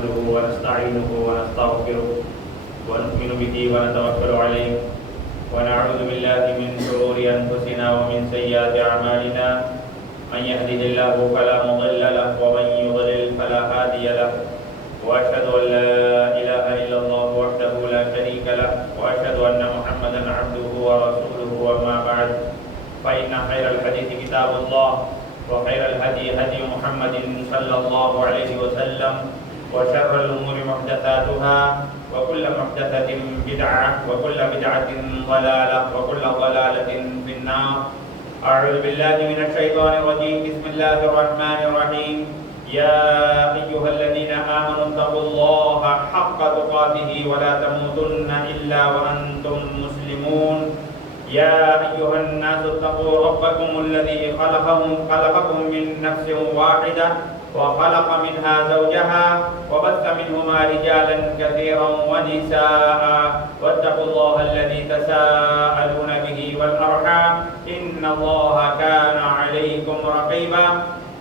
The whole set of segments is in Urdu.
نحمده ونستعينه ونستغفره ونؤمن به ونتوكل عليه ونعوذ بالله من شرور أنفسنا ومن سيئات أعمالنا من يهده الله فلا مضل له ومن يضلل فلا هادي له وأشهد أن لا إله إلا الله وحده لا شريك له وأشهد أن محمدا عبده ورسوله وما بعد فإن خير الحديث كتاب الله وخير الهدي هدي محمد صلى الله عليه وسلم وشر الأمور محدثاتها وكل محدثة بدعة وكل بدعة ضلالة وكل ضلالة في النار. أعوذ بالله من الشيطان الرجيم. بسم الله الرحمن الرحيم. يا أيها الذين آمنوا اتقوا الله حق تقاته ولا تموتن إلا وأنتم مسلمون. يا أيها الناس اتقوا ربكم الذي خلقكم من نفس واحدة وخلق منها زوجها وبث منهما رجالا كثيرا ونساء واتقوا الله الذي تساءلون به والأرحام إن الله كان عليكم رقيبا.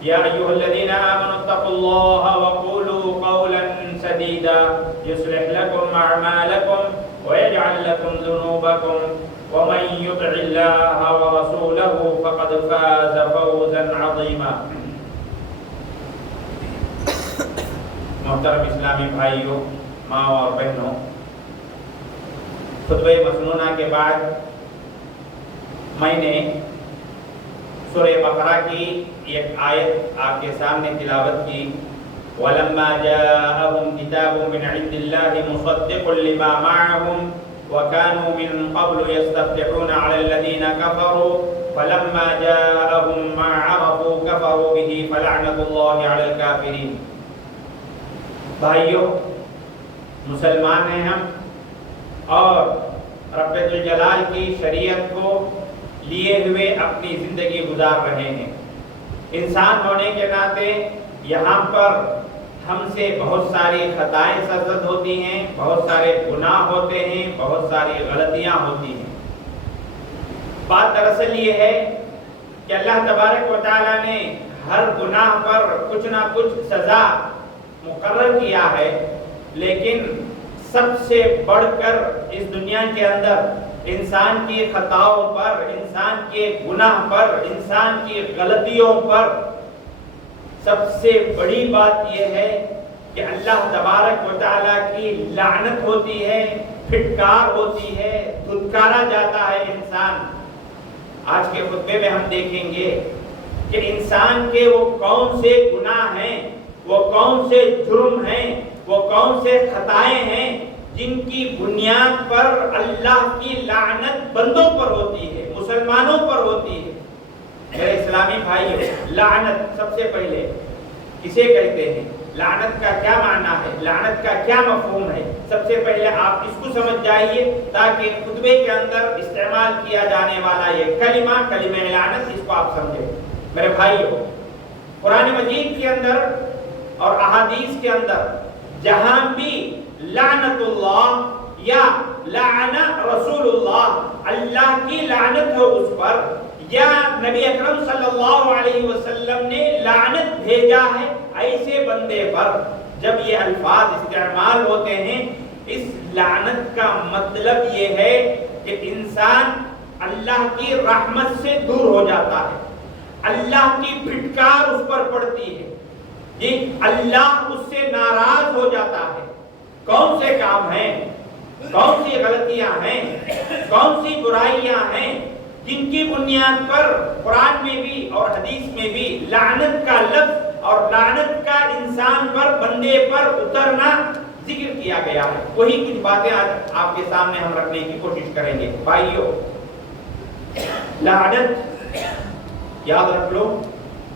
يا أيها الذين آمنوا اتقوا الله وقولوا قولا سديدا يصلح لكم أعمالكم ويجعل لكم ذنوبكم ومن يطع الله ورسوله فقد فاز فوزا عظيما. محترم اسلامی بھائیوں، ماں اور بہنوں، خطبہ مسنونہ کے بعد میں نے سورہ بقرہ کی ایک آیت آپ کے سامنے تلاوت کی. وَلَمَّا جَاءَهُمْ كِتَابٌ مِّنْ عِندِ اللَّهِ مُصَدِّقٌ لِّمَا مَعَهُمْ وَكَانُوا مِن قَبْلُ يَسْتَفْتِحُونَ عَلَى الَّذِينَ كَفَرُوا فَلَمَّا جَاءَهُم مَّا عَرَفُوا كَفَرُوا بِهِ فَلَعْنَةُ اللَّهِ عَلَى الْكَافِرِينَ. بھائیو، مسلمان ہیں ہم اور رب ذوالجلال کی شریعت کو لیے ہوئے اپنی زندگی گزار رہے ہیں. انسان ہونے کے ناطے یہاں پر ہم سے بہت ساری خطائیں سرزد ہوتی ہیں، بہت سارے گناہ ہوتے ہیں، بہت ساری غلطیاں ہوتی ہیں. بات دراصل یہ ہے کہ اللہ تبارک و تعالیٰ نے ہر گناہ پر کچھ نہ کچھ سزا مقرر کیا ہے، لیکن سب سے بڑھ کر اس دنیا کے اندر انسان کی خطاؤں پر، انسان کے گناہ پر، انسان کی غلطیوں پر سب سے بڑی بات یہ ہے کہ اللہ تبارک و تعالیٰ کی لعنت ہوتی ہے، پھٹکار ہوتی ہے، دھتکارا جاتا ہے انسان. آج کے خطبے میں ہم دیکھیں گے کہ انسان کے وہ کون سے گناہ ہیں، وہ کون سے جرم ہیں، وہ کون سے خطائیں ہیں جن کی بنیاد پر اللہ کی لعنت بندوں پر ہوتی ہے، مسلمانوں پر ہوتی ہے. میرے اسلامی بھائیو، لعنت سب سے پہلے کسے کہتے ہیں؟ لعنت کا کیا معنی ہے؟ لعنت کا کیا مفہوم ہے؟ سب سے پہلے آپ اس کو سمجھ جائیے تاکہ خطبے کے اندر استعمال کیا جانے والا یہ کلمہ لعنت، اس کو آپ سمجھیں. میرے بھائیو، قرآن مجید کے اندر اور احادیث کے اندر جہاں بھی لعنت اللہ یا لعن رسول اللہ کی لعنت ہو اس پر، یا نبی اکرم صلی اللہ علیہ وسلم نے لعنت بھیجا ہے ایسے بندے پر، جب یہ الفاظ استعمال ہوتے ہیں، اس لعنت کا مطلب یہ ہے کہ انسان اللہ کی رحمت سے دور ہو جاتا ہے، اللہ کی پھٹکار اس پر پڑتی ہے، اللہ اس سے ناراض ہو جاتا ہے. کون سے کام ہیں، کون سی غلطیاں ہیں، کون سی برائیاں ہیں جن کی بنیاد پر قرآن میں بھی اور حدیث میں بھی لعنت کا لفظ اور لعنت کا انسان پر، بندے پر اترنا ذکر کیا گیا ہے. وہی کچھ باتیں آج آپ کے سامنے ہم رکھنے کی کوشش کریں گے. بھائیو، لعنت یاد رکھ لو،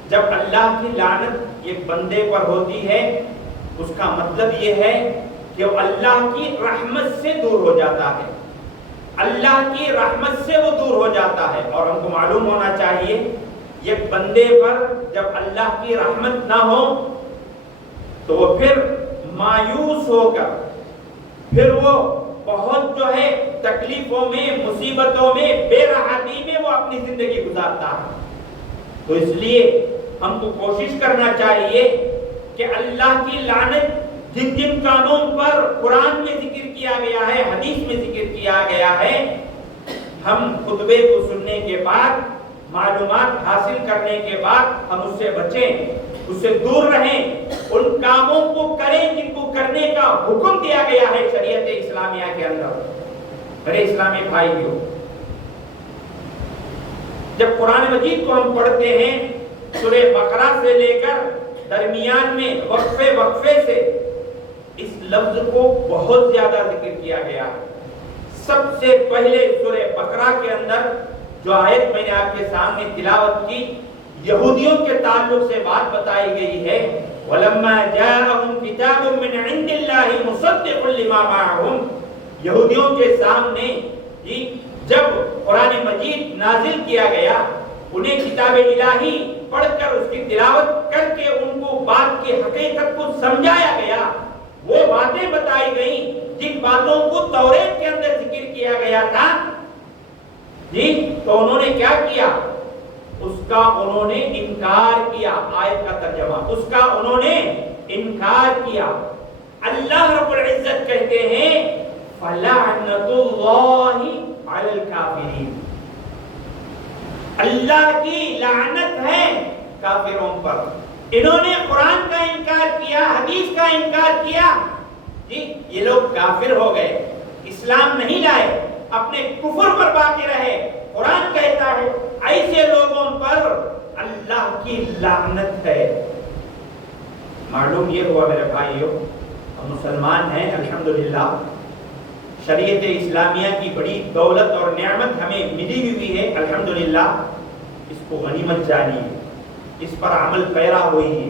جب اللہ کی لعنت ایک بندے پر ہوتی ہے اس کا مطلب یہ ہے کہ وہ اللہ کی رحمت سے دور ہو جاتا ہے، اللہ کی رحمت سے وہ دور ہو جاتا ہے. اور ہم کو معلوم ہونا چاہیے یہ بندے پر جب اللہ کی رحمت نہ ہو تو وہ پھر مایوس ہو کر، پھر وہ بہت جو ہے تکلیفوں میں، مصیبتوں میں، بے راحتی میں وہ اپنی زندگی گزارتا ہے. تو اس لیے ہم کو کوشش کرنا چاہیے کہ اللہ کی لعنت جن جن کاموں پر قرآن میں ذکر کیا گیا ہے، حدیث میں ذکر کیا گیا ہے، ہم خطبے کو سننے کے بعد، معلومات حاصل کرنے کے بعد ہم اس سے بچیں، اس سے دور رہیں، ان کاموں کو کریں جن کو کرنے کا حکم دیا گیا ہے شریعت اسلامیہ کے اندر۔ میرے اسلامی بھائیوں، جب قرآن مجید کو ہم پڑھتے ہیں، سورہ بقرہ سے لے کر درمیان میں وقفے سے اس لفظ کو بہت زیادہ ذکر کیا گیا ہے۔ سب سے پہلے سورہ بقرہ کے اندر جو آیت میں نے آپ کے سامنے تلاوت کی، یہودیوں کے تعلق سے بات بتائی گئی ہے، وَلَمَّا جَاءَهُمْ كِتَابٌ مِّنْ عِندِ اللَّهِ مُصَدِّقٌ لِّمَا مَعَهُمْ، یہودیوں کے سامنے جب قرآن مجید نازل کیا گیا، انہیں کتاب الہی پڑھ کر اس کی تلاوت کر کے ان کو بات کی حقیقت کو سمجھایا گیا، وہ باتیں بتائی گئیں جن باتوں کو توریت کے اندر ذکر کیا گیا تھا، تو انہوں نے کیا کیا؟ اس کا انہوں نے انکار کیا۔ آیت کا ترجمہ، اس کا انہوں نے انکار کیا۔ اللہ رب العزت کہتے ہیں فَلَعْنَةُ اللَّهِ عَلَى الْكَافِرِينَ، اللہ کی لعنت ہے کافروں پر۔ انہوں نے قرآن کا انکار کیا، حدیث کا انکار کیا، یہ لوگ کافر ہو گئے، اسلام نہیں لائے، اپنے کفر پر باقی رہے۔ قرآن کہتا ہے ایسے لوگوں پر اللہ کی لعنت ہے۔ معلوم یہ ہوا میرے بھائیوں، ہم مسلمان ہیں الحمدللہ، شریعت اسلامیہ کی بڑی دولت اور نعمت ہمیں ملی ہوئی ہے الحمدللہ، اس کو غنیمت جانیے، اس پر عمل پیرا ہوئیے،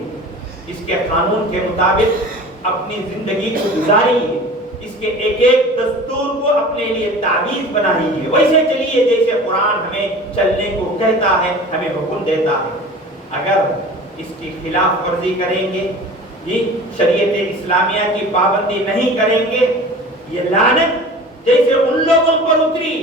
اس کے قانون کے مطابق اپنی زندگی کو گزاریے، اس کے ایک ایک دستور کو اپنے لیے تعویذ بنائیے، ویسے چلیے جیسے قرآن ہمیں چلنے کو کہتا ہے، ہمیں حکم دیتا ہے۔ اگر اس کی خلاف ورزی کریں گے، شریعت اسلامیہ کی پابندی نہیں کریں گے، یہ لعنت جیسے ان لوگوں پر اتری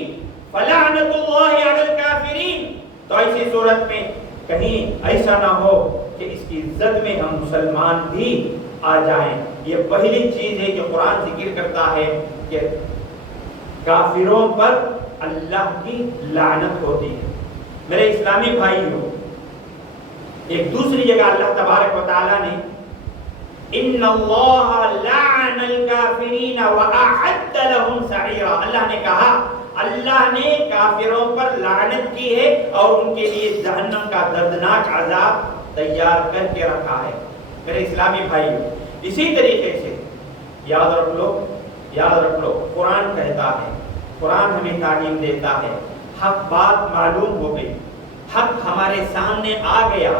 فَلَعْنَةُ اللَّهِ عَلَى الْكَافِرِينَ، تو ایسی صورت میں کہیں ایسا نہ ہو کہ اس کی زد میں ہم مسلمان بھی آ جائیں۔ یہ پہلی چیز ہے جو قرآن ذکر کرتا ہے کہ کافروں پر اللہ کی لعنت ہوتی ہے۔ میرے اسلامی بھائیوں، ایک دوسری جگہ اللہ تبارک و تعالیٰ نے ان اللہ لعن الکافرین واعد لهم سعیرا، اللہ نے کہا اللہ نے کافروں پر لعنت کی ہے اور ان کے لیے جہنم کا دردناک عذاب تیار کر کے رکھا ہے۔ میرے اسلامی بھائیوں، اسی طریقے سے یاد رکھ لو قرآن کہتا ہے، قرآن ہمیں تعلیم دیتا ہے، حق بات معلوم ہو گئی، حق ہمارے سامنے آ گیا،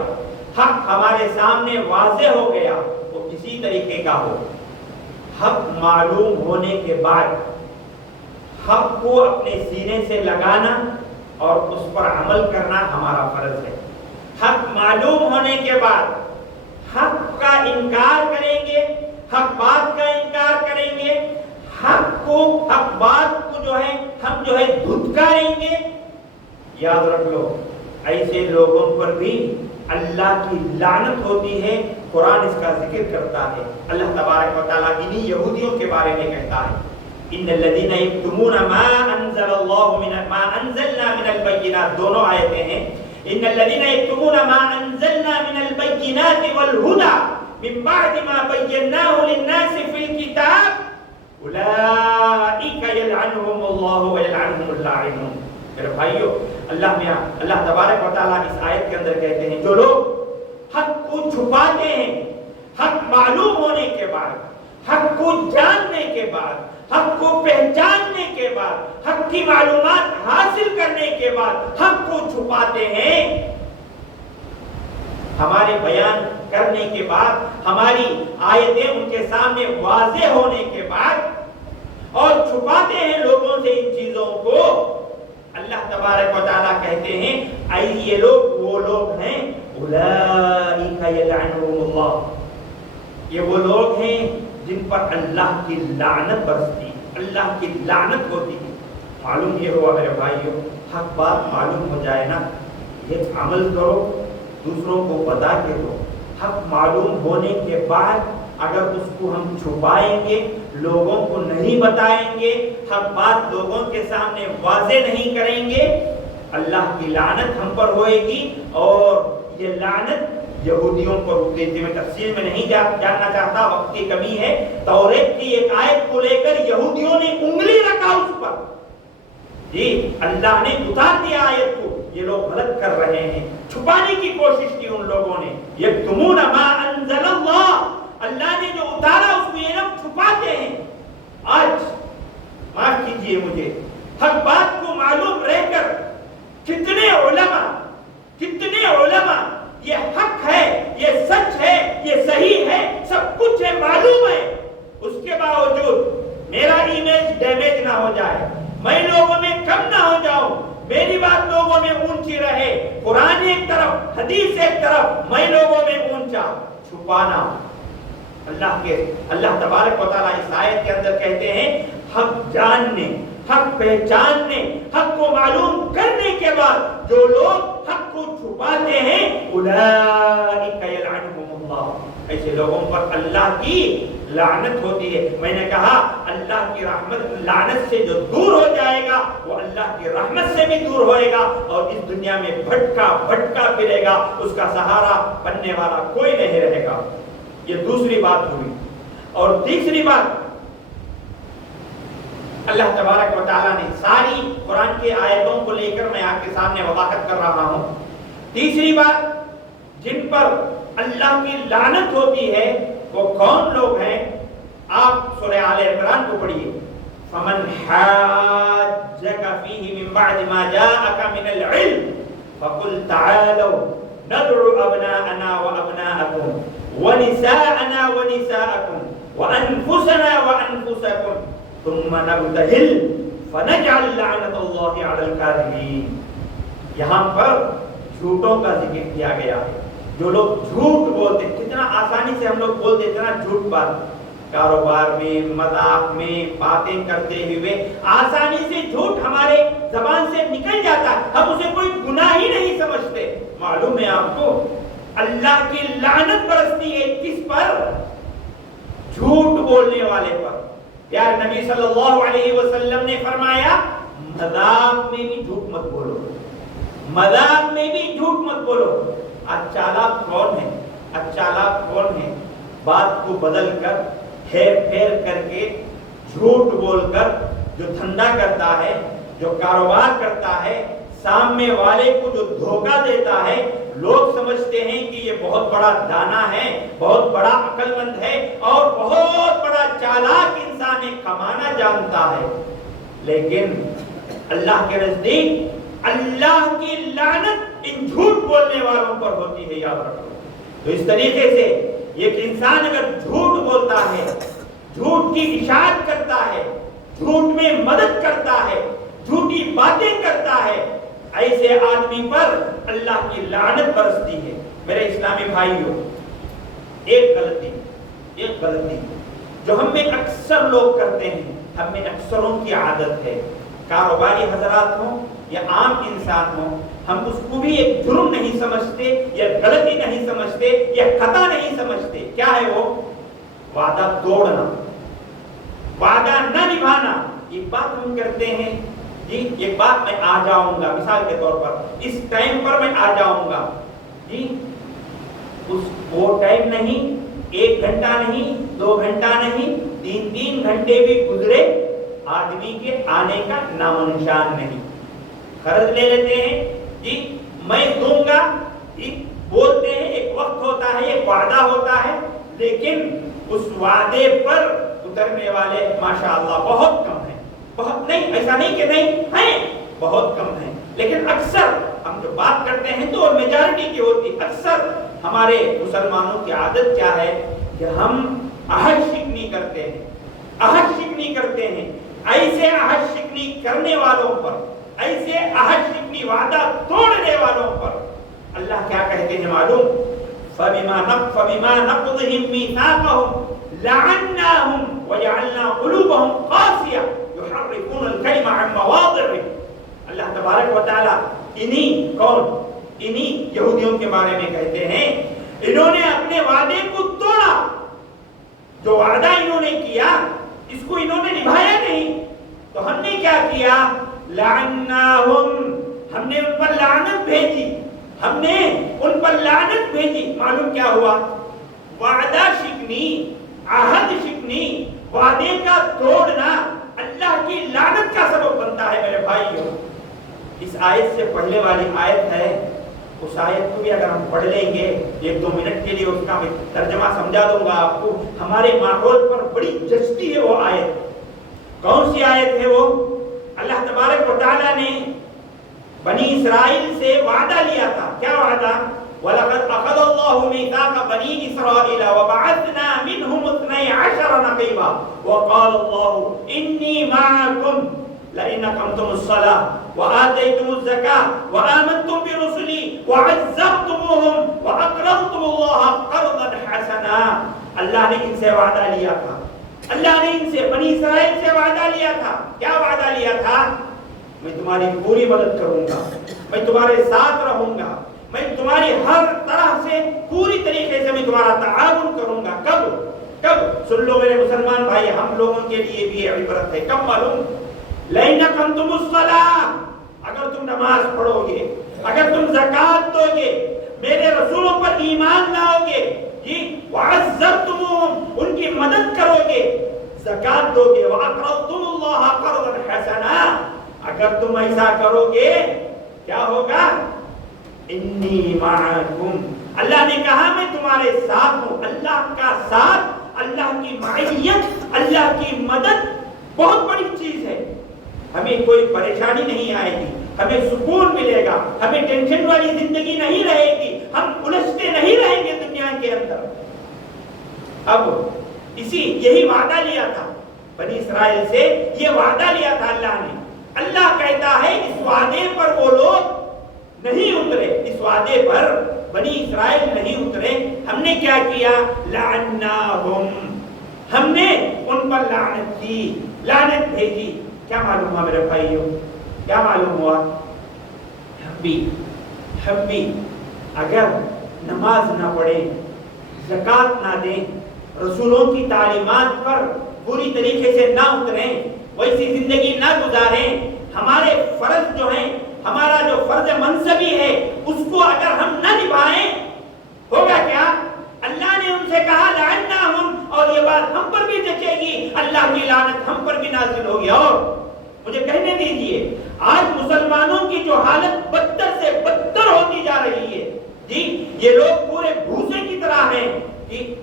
حق ہمارے سامنے واضح ہو گیا، وہ کسی طریقے کا ہو، حق معلوم ہونے کے بعد حق کو اپنے سینے سے لگانا اور اس پر عمل کرنا ہمارا فرض ہے۔ حق معلوم ہونے کے بعد حق کا انکار کریں گے، حق بات کا انکار کریں گے، حق بات کو ہم دھتکاریں گے، یاد رکھ لو ایسے لوگوں پر بھی اللہ کی لعنت ہوتی ہے۔ قرآن اس کا ذکر کرتا ہے، اللہ تبارک و تعالیٰ انہی یہودیوں کے بارے میں کہتا ہے ان الذين يكتمون ما انزلنا من البينات، دونوں آیتیں ہیں، ان الذين يكتمون ما انزلنا من البينات والهدى من بعد ما بيناه للناس في الكتاب اولئك يلعنهم الله ويلعنهم اللاعنون۔ میرے بھائیو، اللہ تبارک و تعالیٰ اس آیت کے اندر کہتے ہیں جو لوگ حق کو چھپاتے ہیں، حق معلوم ہونے کے بعد، حق کو جاننے کے بعد، حق کو پہچاننے کے بعد، حق کی معلومات حاصل کرنے کے بعد حق کو چھپاتے ہیں، ہمارے بیان کرنے کے بعد، ہماری آیتیں ان کے سامنے واضح ہونے کے بعد اور چھپاتے ہیں لوگوں سے ان چیزوں کو، اللہ تبارک و تعالیٰ کہتے ہیں یہ لوگ وہ لوگ ہیں اولئک یلعنہم اللہ، یہ وہ لوگ ہیں جن پر اللہ کی لعنت برستی، اللہ کی لعنت ہوتی ہے۔ معلوم یہ ہوا میرے بھائیوں، حق بات معلوم ہو جائے نا، یہ عمل کرو، دوسروں کو بتا کے دو۔ حق معلوم ہونے کے بعد اگر اس کو ہم چھپائیں گے، لوگوں کو نہیں بتائیں گے، حق بات لوگوں کے سامنے واضح نہیں کریں گے، اللہ کی لعنت ہم پر ہوئے گی۔ اور یہ لعنت یہودیوں کو روک دیتی، میں تفصیل میں نہیں جاننا چاہتا، وقت کی کمی ہے۔ توریت کی ایک آیت کو لے کر یہودیوں نے انگلی رکھا اس پر، جی اللہ نے اتار دیا آیت کو، یہ لوگ غلط کر رہے ہیں، چھپانے کی کوشش کی ان لوگوں نے۔ یکتمون ما انزل اللہ نے جو اتارا اس کو یہ لوگ چھپاتے ہیں۔ آج معاف کیجئے مجھے، حق بات کو معلوم رہ کر کتنے علماء یہ حق ہے، یہ سچ ہے، یہ صحیح ہے، سب کچھ ہے، معلوم ہے، اس کے باوجود میرا ایمیج ڈیمیج نہ ہو جائے، میں لوگوں میں کم نہ ہو جاؤں، میری بات لوگوں میں اونچی رہے، قرآن ایک طرف حدیث ایک طرف، میں لوگوں میں اونچا، چھپانا۔ اللہ تبارک و تعالیٰ اس آیت کے اندر کہتے ہیں حق جاننے، حق پہچاننے، حق کو معلوم کرنے کے بعد جو لوگ حق کو چھپاتے ہیں اولئک یلعنہم اللہ، ایسے لوگوں پر اللہ کی لعنت ہوتی ہے۔ میں نے کہا اللہ کی رحمت لعنت سے جو دور ہو جائے گا وہ اللہ کی رحمت سے بھی دور ہوئے گا، اور اس دنیا میں بھٹکا پھرے گا، اس کا سہارا بننے والا کوئی نہیں رہے گا۔ یہ دوسری بات ہوئی۔ اور تیسری بات، اللہ تبارک و تعالیٰ نے ساری قرآن کی آیتوں کو لے کر میں آپ کے سامنے وضاحت کر رہا ہوں۔ تیسری بات جن پر اللہ کی لعنت ہوتی ہے وہ کون لوگ ہیں؟ آپ سورہ آل عمران کو پڑھیے۔ فمن حاجك فيه من بعد ما جاءك من العلم فقل تعالوا ندعو أبناءنا وأبناءكم ونساءنا ونساءكم وأنفسنا وأنفسكم ثم نبتهل فنجعل لعنة الله على الكاذبين۔ یہاں پر جھوٹوں کا ذکر کیا گیا ہے، جو لوگ جھوٹ بولتے، کتنا آسانی سے ہم لوگ بولتے، اتنا جھوٹ بات، کاروبار میں، مذاق میں، باتیں کرتے ہوئے آسانی سے جھوٹ ہمارے زبان سے نکل جاتا ہے، ہم اسے کوئی گناہ ہی نہیں سمجھتے۔ معلوم ہے آپ کو اللہ کی لعنت برستی ہے کس پر؟ جھوٹ بولنے والے پر۔ پیارے نبی صلی اللہ علیہ وسلم نے فرمایا مذاق میں بھی جھوٹ مت بولو، مذاق میں بھی جھوٹ مت بولو۔ چالاک کون ہے؟ بات کو بدل کر، ہیر پھیر کر کے، جھوٹ بول کر جو دھندا کرتا ہے، جو کاروبار کرتا ہے، سامنے والے کو جو دھوکہ دیتا ہے، لوگ سمجھتے ہیں کہ یہ بہت بڑا دانا ہے، بہت بڑا عقل مند ہے اور بہت بڑا چالاک انسان ہے، کمانا جانتا ہے۔ لیکن اللہ کے نزدیک اللہ کی لعنت ان جھوٹ بولنے والوں پر ہوتی ہے، یاد رکھو۔ تو اس طریقے سے ایک انسان اگر جھوٹ بولتا ہے، جھوٹ کی اشاعت کرتا ہے، جھوٹ میں مدد کرتا ہے، جھوٹی باتیں کرتا ہے، ایسے آدمی پر اللہ کی لعنت برستی ہے۔ میرے اسلامی بھائیوں، ایک غلطی جو ہم میں اکثر لوگ کرتے ہیں، ہم میں اکثروں کی عادت ہے، کاروباری حضرات ہوں یا عام انسان ہوں، ہم اس کو بھی ایک جرم نہیں سمجھتے یا غلطی نہیں سمجھتے یا خطا نہیں سمجھتے۔ کیا ہے وہ؟ وعدہ توڑنا، وعدہ نہ نبھانا۔ ایک بات ہم کرتے ہیں، جی ایک بات میں آ جاؤں گا، مثال کے طور پر اس ٹائم پر میں آ جاؤں گا، جی وہ ٹائم نہیں، 1 گھنٹہ نہیں، 2 گھنٹہ نہیں، 3 گھنٹے بھی گزرے، آدمی کے آنے کا نام و نشان نہیں۔ قرض لے لیتے ہیں، جی میں دوں گا، جی بولتے ہیں، ایک وقت ہوتا ہے، ایک وعدہ ہوتا ہے، لیکن اس وعدے پر اترنے والے ماشاءاللہ بہت کم ہیں۔ بہت نہیں، ایسا نہیں کہ نہیں ہیں، بہت کم ہیں، لیکن اکثر ہم جو بات کرتے ہیں تو میجارٹی کی ہوتی۔ اکثر ہمارے مسلمانوں کی عادت کیا ہے کہ ہم عہد شکنی کرتے ہیں۔ ایسے عہد شکنی کرنے والوں پر، ایسے عہد شکنی وعدہ توڑنے والوں پر اللہ کیا کہتے ہیں معلوم؟ فَبِمَا نَقْضِهِمْ مِيثَاقَهُمْ لَعَنَّاهُمْ وَجَعَلْنَا قُلُوبَهُمْ قَاسِيَةً يحرفون الكلمة عن مواضعه۔ اللہ تبارک و تعالیٰ انہی یہودیوں کے بارے میں کہتے ہیں، انہوں نے اپنے وعدے کو توڑا، جو وعدہ انہوں نے کیا اس کو انہوں نے نبھایا نہیں، تو ہم نے کیا کیا؟ لعناہم، ہم نے ان پر لعنت بھیجی، ہم نے ان پر لعنت بھیجی۔ معلوم کیا ہوا؟ وعدہ شکنی، عہد شکنی، وعدے کا توڑنا اللہ کی لعنت کا سبب بنتا ہے میرے بھائیوں۔ اس آیت سے پہلے والی آیت ہے، اس آیت کو بھی اگر ہم پڑھ لیں گے 1-2 منٹ کے لیے اس کا میں ترجمہ سمجھا دوں گا آپ کو، ہمارے ماحول پر بڑی جچتی ہے وہ آیت۔ کون سی آیت ہے وہ؟ اللہ تبارک و تعالیٰ نے بنی اسرائیل سے وعدہ لیا تھا۔ کیا وعدہ؟ وَلَقَدْ أَخَذَ اللَّهُ مِيثَاقَ بَنِي إِسْرَائِيلَ وَبَعَثْنَا مِنْهُمُ 12 نَقِيبًا وَقَالَ اللَّهُ إِنِّي مَعَكُمْ لَئِنْ أَقَمْتُمُ الصَّلَاةَ وَآتَيْتُمُ الزَّكَاةَ وَآمَنْتُمْ بِرُسُلِي وَعَزَّرْتُمُوهُمْ وَأَقْرَضْتُمُ اللَّهَ قَرْضًا حَسَنًا۔ اللہ نے ان سے وعدہ لیا تھا، اللہ نے ان سے بنی اسرائیل سے وعدہ لیا تھا۔ کیا وعدہ لیا تھا؟ میں تمہاری پوری مدد کروں گا، میں تمہارے ساتھ رہوں گا، میں تمہاری ہر طرح سے پوری طریقے سے میں تمہارا تعاون کروں گا۔ کب سن لو میرے مسلمان بھائی، ہم لوگوں کے لیے بھی عبرت ہے۔ کب معلوم؟ لَئِنْ أَقَمْتُمُ الصَّلَاةَ، اگر تم نماز پڑھو گے، اگر تم زکوٰۃ دو گے، میرے رسولوں پر ایمان لاؤ گے، جی وَعَزَّرْتُمُوهُمْ، ان کی مدد کرو گے، زکوٰۃ دو گے، وَأَقْرَضْتُمُ اللَّهَ قَرْضًا حَسَنًا، اگر تم ایسا کرو گے کیا ہوگا؟ انی معکم، اللہ نے کہا میں تمہارے ساتھ ہوں۔ اللہ کا ساتھ، اللہ کی معیت، اللہ کی مدد بہت بڑی چیز ہے۔ ہمیں کوئی پریشانی نہیں آئے گی، ہمیں سکون ملے گا، ہمیں ٹینشن والی زندگی نہیں رہے گی، ہم الجھتے نہیں رہیں گے دنیا کے اندر۔ اب یہی وعدہ لیا تھا بنی اسرائیل سے، یہ وعدہ لیا تھا اللہ نے۔ اللہ کہتا ہے اس وعدے پر وہ لوگ نہیں اترے، اس وعدے پر بنی اسرائیل نہیں اترے۔ ہم نے کیا کیا؟ لعناہم، ہم نے ان پر لعنت کی، لعنت بھیجی۔ کیا معلوم ہوا میرے بھائیوں؟ کیا معلوم ہوا؟ ہم بھی اگر نماز نہ پڑھیں، زکوٰۃ نہ دیں، رسولوں کی تعلیمات پر پوری طریقے سے نہ اتریں، ویسی زندگی نہ گزاریں، ہمارے فرض جو ہیں، ہمارا جو فرض منصبی ہے اس کو اگر ہم نہ نبھائیں، ہوگا کیا؟ اللہ نے ان سے کہا لعناہم، اور یہ بات ہم پر بھی جچے گی، اللہ کی لعنت ہم پر بھی نازل ہوگی۔ اور مجھے کہنے دیجئے، آج مسلمانوں کی جو حالت بدتر سے بدتر ہوتی جا رہی ہے، جی یہ لوگ پورے بھوسے کی طرح ہیں،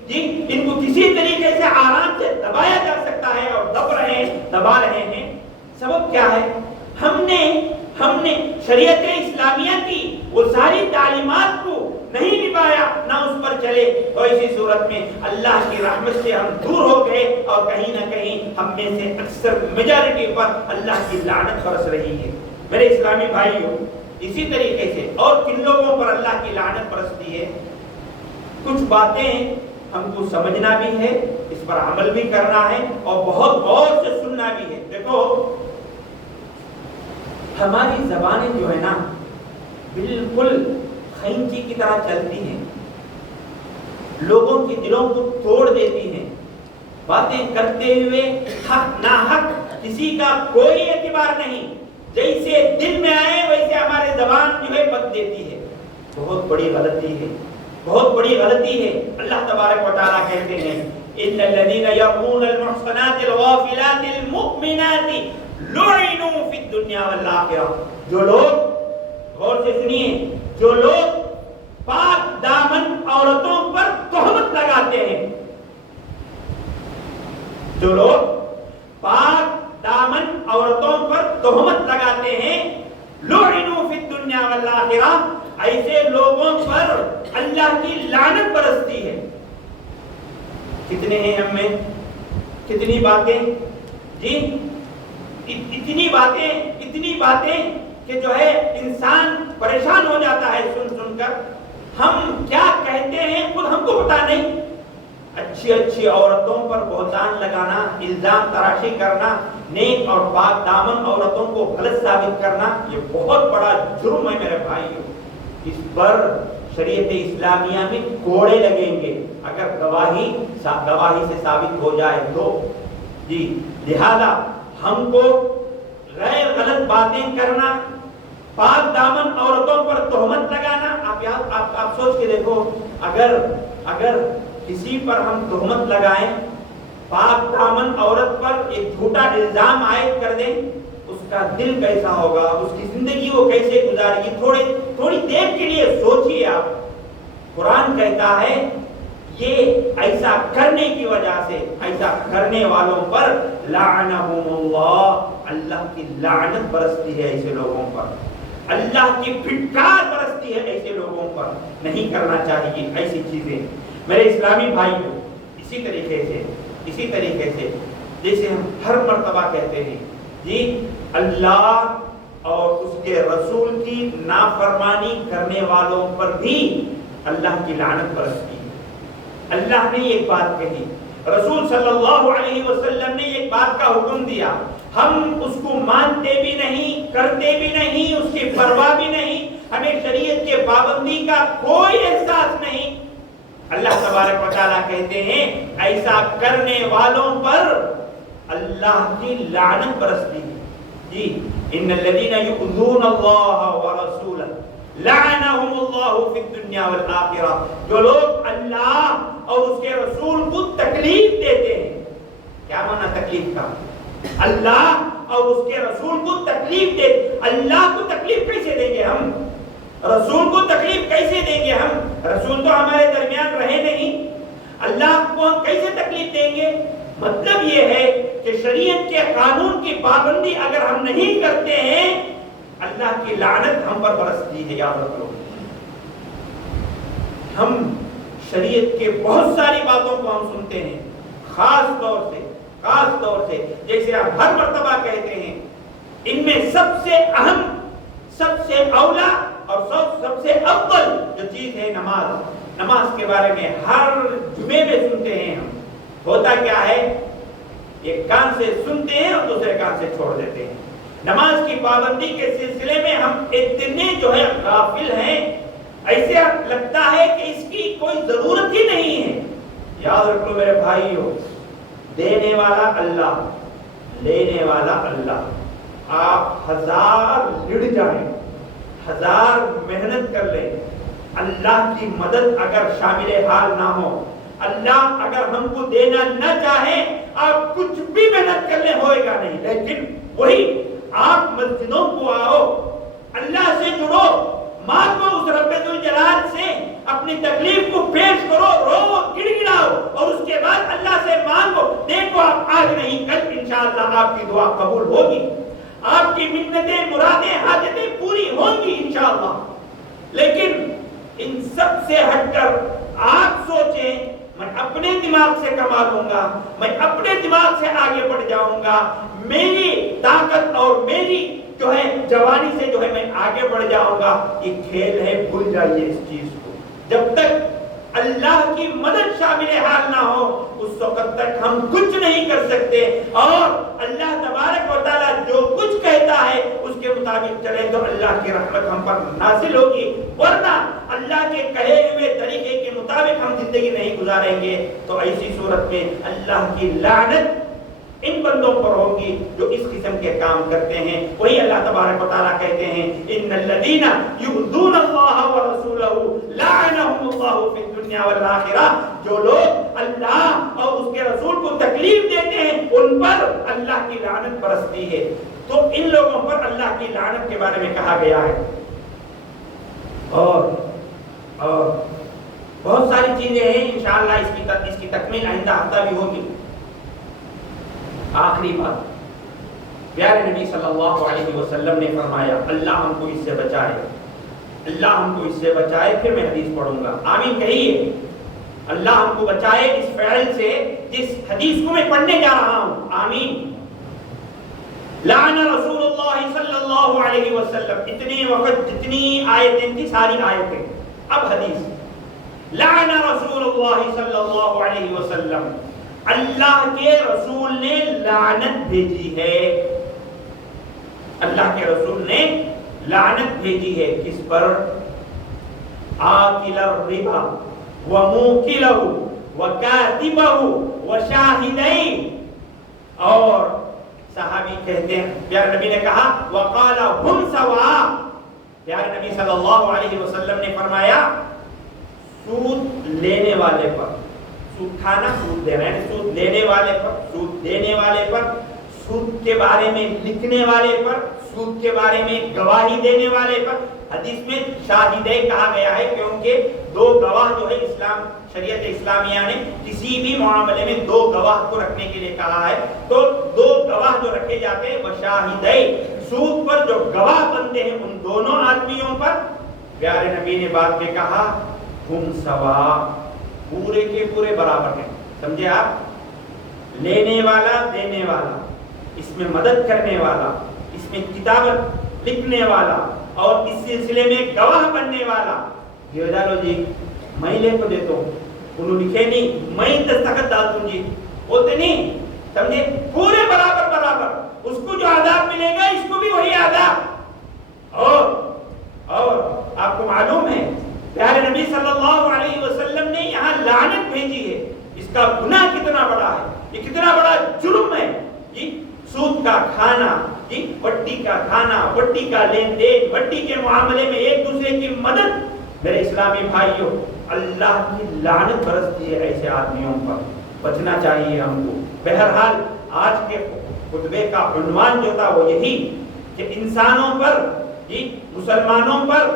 جی ان کو کسی طریقے سے آرام سے دبایا جا سکتا ہے اور دبا رہے ہیں۔ سبب کیا ہے؟ ہم نے شریعت اسلامیہ کی وہ ساری تعلیمات کو نہیں نبھایا، نہ اس پر چلے، تو اسی صورت میں اللہ کی رحمت سے ہم دور ہو گئے، اور کہیں نہ کہیں ہم میں سے اکثر میجارٹی پر اللہ کی لعنت برس رہی ہے۔ میرے اسلامی بھائیوں، اسی طریقے سے اور کن لوگوں پر اللہ کی لعنت برستی ہے؟ کچھ باتیں ہم کو سمجھنا بھی ہے، اس پر عمل بھی کرنا ہے، اور بہت غور سے سننا بھی ہے۔ دیکھو ہماری زبانیں جو ہے نا بالکل خینچی کی طرح چلتی ہیں، لوگوں کے دلوں کو توڑ دیتی ہیں، باتیں کرتے ہوئے حق ناحق کسی کا کوئی اعتبار نہیں، جیسے دل میں آئے ویسے ہمارے زبان جو ہے بک دیتی ہے۔ بہت بڑی غلطی ہے، بہت بڑی غلطی ہے۔ اللہ تبارک و تعالیٰ کہتے ہیں ان الذين يرمون المحصنات الغافلات المؤمنات لعنوا في الدنيا والآخرة، جو لوگ، غور سے سنیے، جو لوگ پاک دامن عورتوں پر تہمت لگاتے ہیں، جو لوگ پاک دامن عورتوں پر تہمت لگاتے ہیں، لعنوا في الدنيا والآخرة، ایسے لوگوں پر اللہ کی لعنت برستی ہے۔ کتنے ہیں ہم میں؟ کتنی باتیں، جی اتنی باتیں کہ جو ہے انسان پریشان ہو جاتا ہے سن کر۔ ہم کیا کہتے ہیں خود ہم کو پتا نہیں۔ اچھی عورتوں پر بہتان لگانا، الزام تراشی کرنا، نیک اور پاک دامن عورتوں کو غلط ثابت کرنا، یہ بہت بڑا جرم ہے میرے بھائیوں۔ اس پر شریعت اسلامیہ میں کوڑے لگیں گے اگر گواہی سے ثابت ہو جائے تو جی لہذا ہم کو غیر غلط باتیں کرنا، پاک دامن عورتوں پر تہمت لگانا، آپ سوچ کے دیکھو، اگر کسی پر ہم تہمت لگائیں، پاک دامن عورت پر ایک جھوٹا الزام عائد کر دیں، اس کا دل کیسا ہوگا، اس کی زندگی وہ کیسے گزارے گی؟ تھوڑی دیر کے لیے سوچئے آپ۔ قرآن کہتا ہے یہ ایسا کرنے کی وجہ سے، ایسا کرنے والوں پر لعنہم اللہ، اللہ کی لعنت برستی ہے ایسے لوگوں پر، اللہ کی پھٹکار برستی ہے ایسے لوگوں پر۔ نہیں کرنا چاہیے ایسی چیزیں میرے اسلامی بھائیوں۔ اسی طریقے سے جیسے ہم ہر مرتبہ کہتے ہیں جی اللہ اور اس کے رسول کی نافرمانی کرنے والوں پر بھی اللہ کی لعنت برستی ہے۔ اللہ نے ایک بات کہی، رسول صلی اللہ علیہ وسلم نے ایک بات کا حکم دیا، ہم اس کو مانتے بھی نہیں، کرتے بھی نہیں، اس کی پرواہ بھی نہیں، ہمیں شریعت کے پابندی کا کوئی احساس نہیں۔ اللہ تبارک و تعالیٰ کہتے ہیں ایسا کرنے والوں پر اللہ کی لعنت برستی ہے۔ جی ان الذین یؤذون اللہ ورسولہ لعنہم اللہ فی الدنیا والآخرہ، جو لوگ اللہ اور اس کے رسول کو تکلیف دیتے ہیں۔ کیا معنی تکلیف کا؟ اللہ اور اس کے رسول کو تکلیف دے، اللہ کو تکلیف کیسے دیں گے ہم؟ رسول کو تکلیف کیسے دیں گے ہم؟ رسول تو ہمارے درمیان رہے نہیں، اللہ کو ہم کیسے تکلیف دیں گے؟ مطلب یہ ہے کہ شریعت کے قانون کی پابندی اگر ہم نہیں کرتے ہیں، اللہ کی لعنت ہم پر برستی ہے۔ یاد رکھ لو، ہم شریعت کے بہت ساری باتوں کو ہم سنتے ہیں، خاص طور سے جیسے ہم ہر مرتبہ کہتے ہیں، ان میں سب سے اہم، سب سے اولا اور سب سے افضل جو چیز ہے نماز کے بارے میں ہر جمعے میں سنتے ہیں ہم۔ ہوتا کیا ہے، ایک کان سے سنتے ہیں اور دوسرے کان سے چھوڑ دیتے ہیں۔ نماز کی پابندی کے سلسلے میں ہم اتنے جو ہے غافل ہیں، ایسے لگتا ہے کہ اس کی کوئی ضرورت ہی نہیں ہے۔ یاد رکھو میرے بھائیو، دینے والا اللہ، لینے والا اللہ۔ آپ ہزار لڑ جائیں، ہزار محنت کر لیں، اللہ کی مدد اگر شامل حال نہ ہو، اللہ اگر ہم کو دینا نہ چاہے، آپ کچھ بھی محنت کر لیں ہوئے گا نہیں۔ لیکن وہی آپ مسجدوں کو آؤ، اللہ سے جڑو، مانگو اس رب ذوالجلال سے، اپنی تکلیف کو پیش کرو، رو، گڑ گڑاؤ، اور اس کے بعد اللہ سے مانگو۔ دیکھو آپ آج نہیں کل انشاءاللہ آپ کی دعا قبول ہوگی، آپ کی منتیں، مرادیں، حاجتیں پوری ہوں گی انشاءاللہ۔ لیکن ان سب سے ہٹ کر آپ سوچیں میں اپنے دماغ سے کما لوں گا، میں اپنے دماغ سے آگے بڑھ جاؤں گا، میری طاقت اور میری جو ہے جوانی سے جو ہے میں آگے بڑھ جاؤں گا۔ یہ کھیل ہے، بھول جائیے اس چیز کو۔ جب تک اللہ کی مدد شامل حال نہ ہو، اس وقت تک ہم کچھ نہیں کر سکتے، اور اللہ تبارک و تعالیٰ جو کچھ کہتا ہے اس کے مطابق چلیں تو اللہ کی رحمت ہم پر نازل ہوگی، ورنہ اللہ کے کہے ہوئے طریقے کے مطابق ہم زندگی نہیں گزاریں گے تو ایسی صورت میں اللہ کی لعنت ان بندوں پر ہوگی جو اس قسم کے کام کرتے ہیں۔ وہی اللہ تبارک و تعالیٰ کہتے ہیں ان الذین یؤذون اللہ ورسولہ لعنہم اللہ فی الدنیا والآخرہ، جو لوگ اللہ اور اس کے رسول کو تکلیف دیتے ہیں ان پر اللہ کی لعنت برستی ہے۔ تو ان لوگوں پر اللہ کی لعنت کے بارے میں کہا گیا ہے۔ اور بہت ساری چیزیں ہیں، انشاءاللہ اس کی تکمیل آئندہ ہفتہ بھی ہوگی۔ آخری بات، پیارے نبی صلی اللہ علیہ وسلم نے فرمایا اللہ ہم کو اس سے بچائے، اللہ ہم کو اس سے بچائے۔ پھر میں حدیث پڑھوں گا، آمین کہیے۔ اللہ ہم کو بچائے اس فعل سے جس حدیث کو میں پڑھنے جا رہا ہوں، آمین۔ لعن رسول اللہ صلی اللہ علیہ وسلم، اتنے وقت جتنی آیتیں تھی ساری آیتیں، اب حدیث۔ لعن رسول اللہ صلی اللہ علیہ وسلم، اللہ کے رسول نے لعنت بھیجی ہے، اللہ کے رسول نے لعنت بھیجی ہے کس پر؟ آکل الربا وموکلہ وَكَاتِبَهُ وَشَاهِدَيْنِ. اور صحابی کہتے ہیں پیارے نبی نے کہا وَقَالَ هُمْ سَوَاءٌ. پیارے نبی صلی اللہ علیہ وسلم نے فرمایا سود لینے والے پر، سود کھانا سود دینا، یعنی سود لینے والے پر، سود دینے والے پر، سود کے بارے میں لکھنے والے پر، سود کے بارے میں گواہی دینے والے پر. حدیث میں شاہدے کہا گیا ہے کیونکہ دو گواہ جو ہے اسلام شریعت اسلامیہ نے کسی بھی معاملے میں دو گواہ کو رکھنے کے لیے کہا ہے. تو دو گواہ جو رکھے جاتے ہیں وہ شاہدے، سود پر جو گواہ بنتے ہیں ان دونوں آدمیوں پر پیارے نبی نے بعد میں کہا ہم سوا، پورے کے پورے برابر ہیں. سمجھے آپ؟ لینے والا دینے والا، اس میں مدد کرنے والا، اس میں کتابت لکھنے والا اور اس سلسلے میں گواہ بننے والا. یہ ڈالو جی میں لے کو دیتا ہوں، انہوں لکھے نہیں میں دستخط ڈالتا ہوں جی، بولتے نہیں. سمجھے؟ پورے برابر برابر، اس کو جو عذاب ملے گا اس کو بھی وہی عذاب. اور آپ کو معلوم ہے پیارے نبی صلی اللہ علیہ وسلم نے یہاں لعنت بھیجی ہے. اس کا گناہ کتنا بڑا ہے، یہ کتنا بڑا جرم ہے جی. سود کا کھانا جی، وٹی کا کھانا، وٹی کا لین دین، وٹی کے معاملے میں ایک دوسرے کی مدد. میرے اسلامی بھائیوں، اللہ کی لعنت برستی ہے ایسے آدمیوں پر، بچنا چاہیے ہم کو. بہرحال آج کے خطبے کا عنوان جو تھا وہ یہی کہ انسانوں پر جی، مسلمانوں پر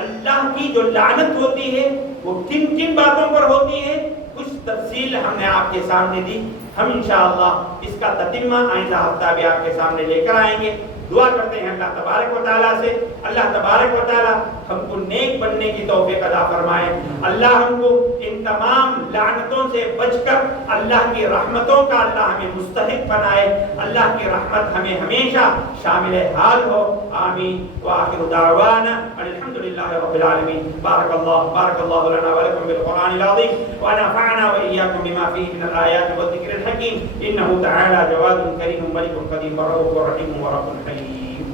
اللہ کی جو لعنت ہوتی ہے وہ کن کن باتوں پر ہوتی ہے، کچھ تفصیل ہم نے آپ کے سامنے دی. ہم انشاءاللہ اس کا تتمہ آئندہ ہفتہ بھی آپ کے سامنے لے کر آئیں گے. دعا کرتے ہیں اللہ تبارک و تعالیٰ سے اللہ تبارک و تعالیٰ ہم کو نیک بننے کی توفیق عطا فرمائے. اللہ ہم کو ان تمام لعنتوں سے بچ کر اللہ کی رحمتوں کا اللہ ہمیں مستحق بنائے. اللہ کی رحمت ہمیں ہمیشہ شامل حال ہو. آمین. وآخر دعوانا الحمدللہ رب العالمین. بارک اللہ لنا ولکم بالقرآن العظیم ونفعنا وإياكم بما فيه من الآيات والذكر الحكيم. إنه تعالى جواد كريم ملك قدير رؤوف رحيم ورب حليم.